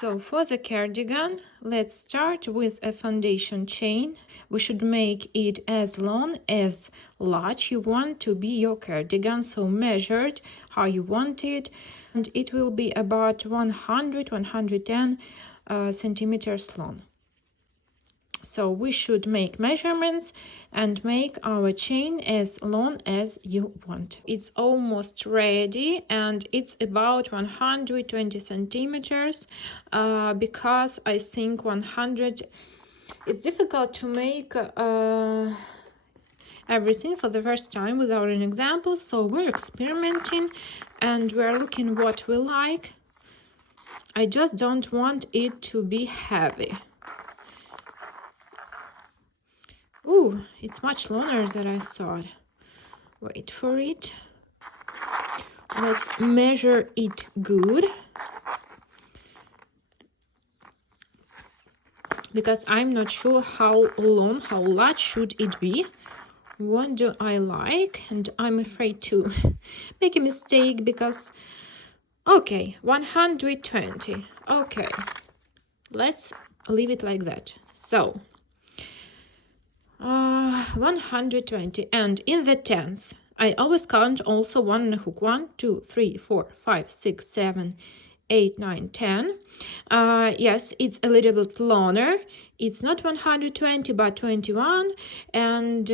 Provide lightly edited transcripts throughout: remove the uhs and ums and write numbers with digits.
So for the cardigan, let's start with a foundation chain. We should make it as long as large you want to be your cardigan, so measured how you want it, and it will be about 110 centimeters long. So we should make measurements and make our chain as long as you want. It's almost ready and it's about 120 centimeters because I think 100, it's difficult to make everything for the first time without an example, so we're experimenting and we're looking what we like. I just don't want it to be heavy. Ooh, it's much longer than I thought. Wait for it. Let's measure it good. Because I'm not sure how long, how large should it be. What do I like? And I'm afraid to make a mistake because... Okay, 120. Okay, let's leave it like that. So... 120, and in the tens I always count also one on a hook. 1 2 3 4 5 6 7 8 9 10. Yes, it's a little bit longer. It's not 120 but 21, and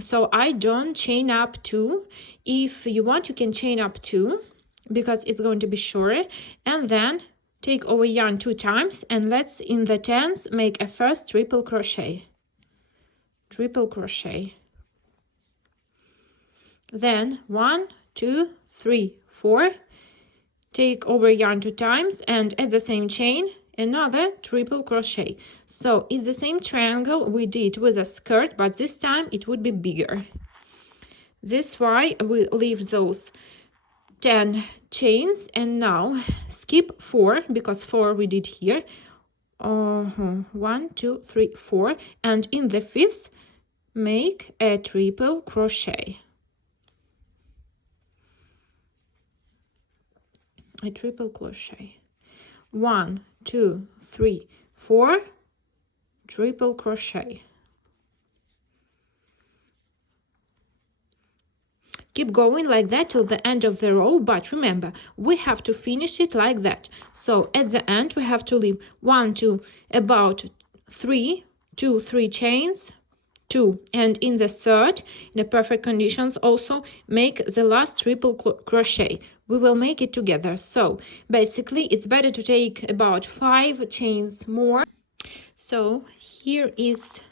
so I don't chain up 2. If you want, you can chain up 2 because it's going to be shorter, and then take over yarn 2 times, and let's in the tens make a first triple crochet. Triple crochet, then 1 2 3 4, take over yarn 2 times, and at the same chain another triple crochet. So it's the same triangle we did with a skirt, but this time it would be bigger. This is why we leave those 10 chains, and now skip 4 because 4 we did here. 1 2 3 4, and in the 5th make a triple crochet. A triple crochet. 1 2 3 4, triple crochet. Keep going like that till the end of the row, but remember, we have to finish it like that. So at the end we have to leave 1 2 about 3 2 3 chains, 2, and in the third, in the perfect conditions, also make the last triple crochet. We will make it together. So basically it's better to take about 5 chains more. So here is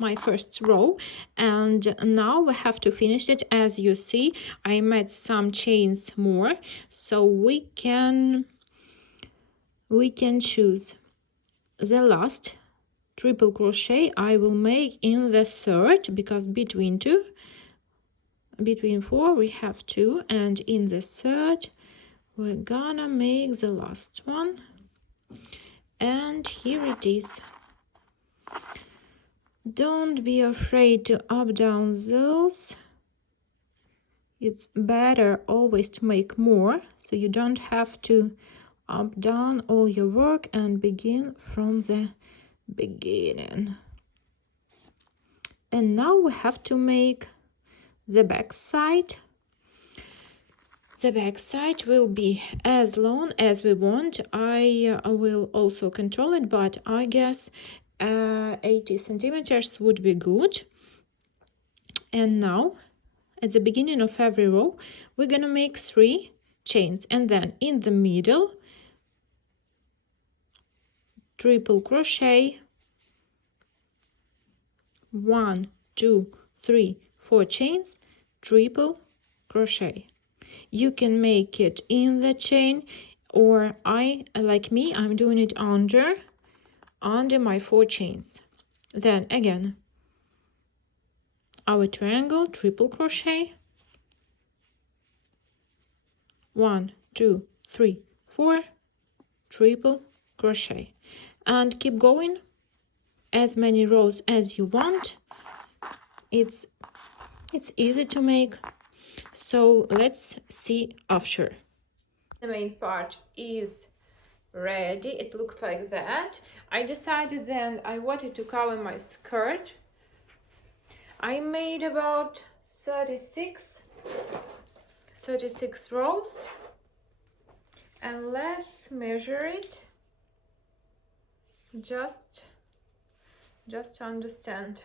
my first row, and now we have to finish it. As you see, I made some chains more, so we can choose the last triple crochet I will make in the third, because between 4 we have 2, and in the third we're gonna make the last one, and here it is. Don't be afraid to up down those. It's better always to make more, so you don't have to up down all your work and begin from the beginning. And now we have to make the back side. The back side will be as long as we want. I will also control it, but I guess 80 centimeters would be good. And now at the beginning of every row we're gonna make 3 chains, and then in the middle triple crochet, 1 2 3 4 chains, triple crochet. You can make it in the chain, or I'm doing it under my 4 chains. Then again our triangle, triple crochet, 1 2 3 4, triple crochet, and keep going as many rows as you want. It's easy to make, so let's see after. The main part is ready. It looks like that. I decided then I wanted to cover my skirt. I made about 36 rows, and let's measure it just to understand.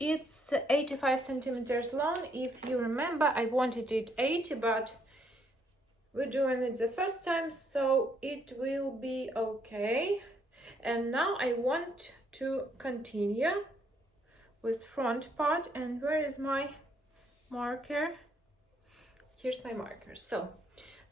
It's 85 centimeters long. If you remember, I wanted it 80, but we're doing it the first time, so it will be okay. And now I want to continue with front part. And where is my marker? Here's my marker. So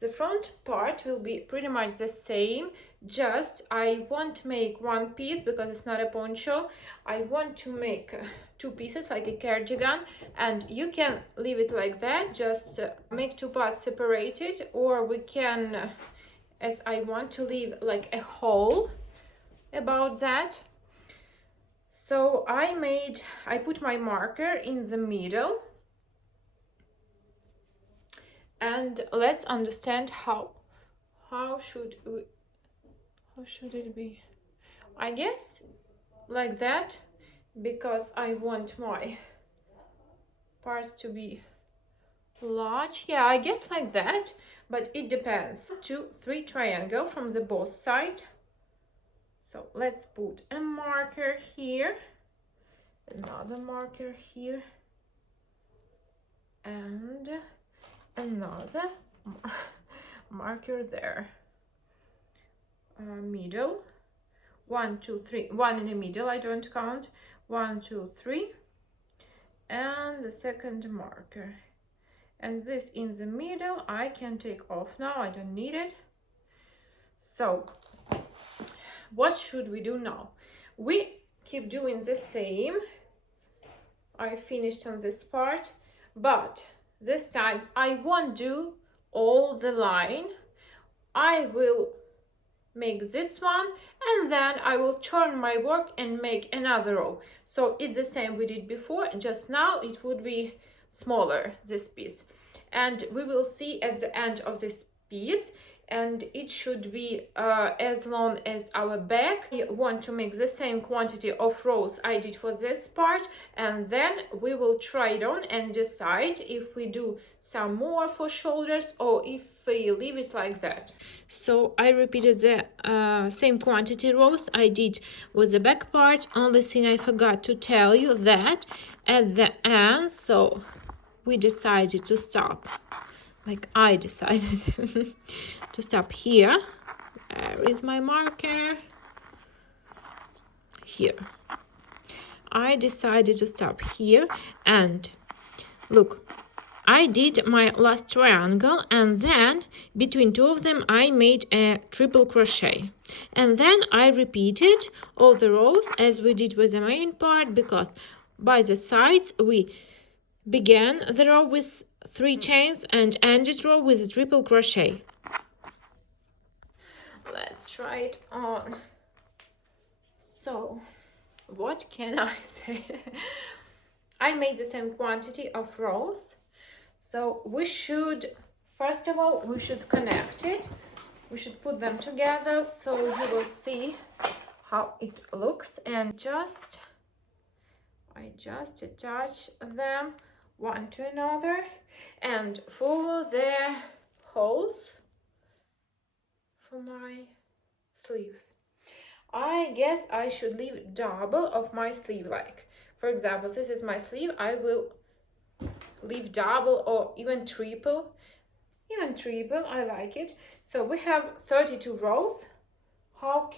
the front part will be pretty much the same, just I won't make one piece because it's not a poncho. I want to make two pieces like a cardigan, and you can leave it like that, just make two parts separated, or we can, as I want to leave like a hole about that. So I put my marker in the middle, and let's understand how should it be. I guess like that, because I want my parts to be large. Yeah, I guess like that, but it depends. 2, 3 triangle from the both side. So let's put a marker here, another marker here, and another marker there. Middle, 1, 2, 3, 1 in the middle, I don't count, 1, 2, 3, and the second marker, and this in the middle I can take off now, I don't need it. So what should we do now? We keep doing the same. I finished on this part, but this time I won't do all the line. I will make this one, and then I will turn my work and make another row. So it's the same we did before, just now it would be smaller, this piece. And we will see at the end of this piece, and it should be as long as our back. I want to make the same quantity of rows I did for this part, and then we will try it on and decide if we do some more for shoulders or if we leave it like that. So I repeated the same quantity rows I did with the back part. Only thing I forgot to tell you that at the end, so we decided to stop, like I decided to stop here. Where is my marker? Here. I decided to stop here, and look, I did my last triangle, and then between two of them I made a triple crochet, and then I repeated all the rows as we did with the main part, because by the sides we began the row with 3 chains and ended row with a triple crochet. Let's try it on. So what can I say? I made the same quantity of rows, so we should, first of all, we should connect it. We should put them together so you will see how it looks, and I just attach them one to another. And for the holes for my sleeves, I guess I should leave double of my sleeve. Like, for example, this is my sleeve, I will leave double or even triple. I like it. So we have 32 rows. How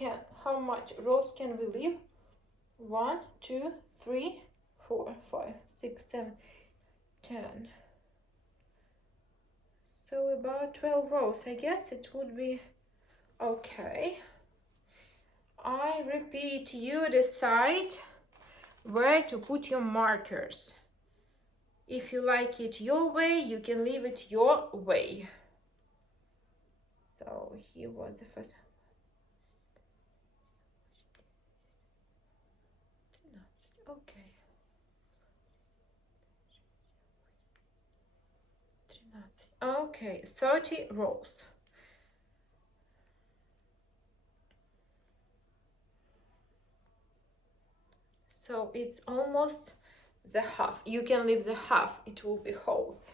much rows can we leave? 1, 2, 3, 4, 5, 6, 7, 10. So about 12 rows. I guess it would be okay. I repeat, you decide where to put your markers. If you like it your way, you can leave it your way. So here was the first. Okay. Okay, 30 rows. So it's almost the half. You can leave the half, it will be holes.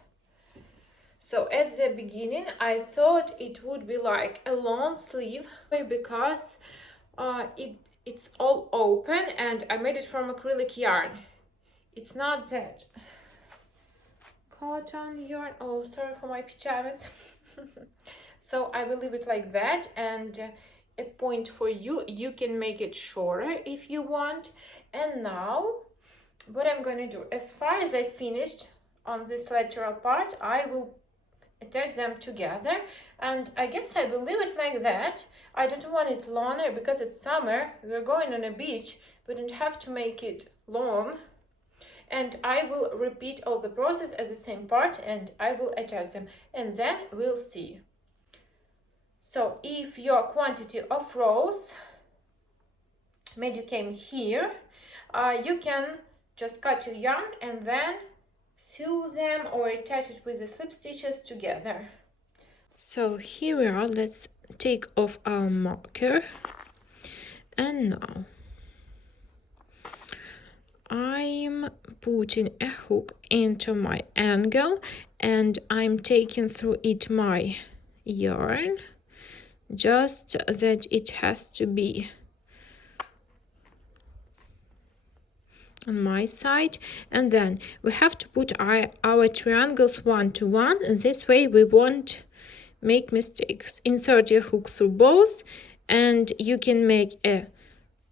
So at the beginning I thought it would be like a long sleeve because it's all open and I made it from acrylic yarn. It's not that cotton yarn. Oh, sorry for my pajamas. So I will leave it like that, and a point for you, you can make it shorter if you want. And now what I'm going to do, as far as I finished on this lateral part, I will attach them together, and I guess I will leave it like that. I don't want it longer because it's summer, we're going on a beach, we don't have to make it long. And I will repeat all the process as the same part, and I will attach them, and then we'll see. So if your quantity of rows maybe came here, you can just cut your yarn and then sew them or attach it with the slip stitches together. So here we are. Let's take off our marker, and now I'm putting a hook into my angle and I'm taking through it my yarn, just that it has to be on my side, and then we have to put our triangles one to one, and this way we won't make mistakes. Insert your hook through both, and you can make a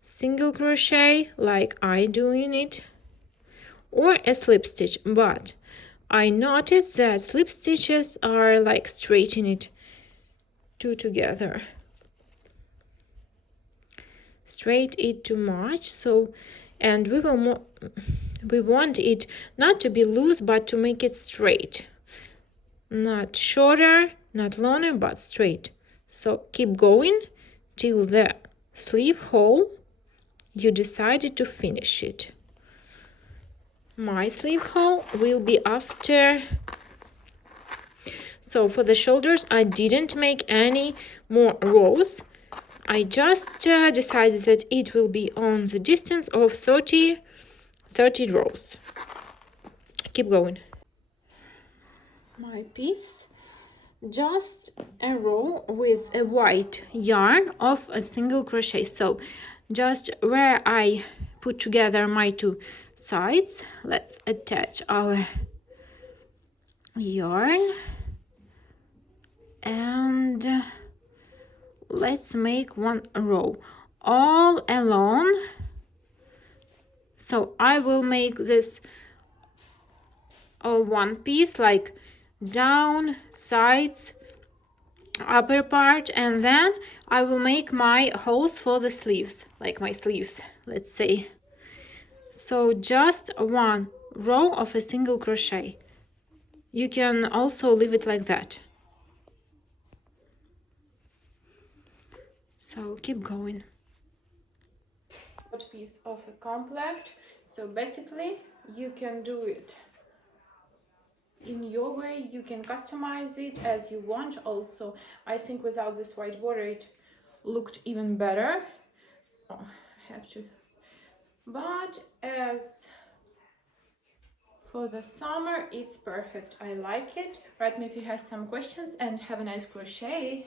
single crochet like I doing it, or a slip stitch, but I noticed that slip stitches are like straightening it together, straight it too much. So, and we want it not to be loose but to make it straight, not shorter, not longer, but straight. So keep going till the sleeve hole you decided to finish it. My sleeve hole will be after. So for the shoulders I didn't make any more rows. I just decided that it will be on the distance of 30 rows. Keep going. My piece, just a row with a white yarn of a single crochet. So just where I put together my two sides, let's attach our yarn and let's make one row all along. So I will make this all one piece, like down, sides, upper part, and then I will make my holes for the sleeves, like my sleeves, let's say. So just one row of a single crochet. You can also leave it like that. So keep going. Piece of a complex. So basically you can do it in your way, you can customize it as you want. Also, I think without this white border it looked even better. Oh, I have to. But as for the summer, it's perfect. I like it. Write me if you have some questions, and have a nice crochet.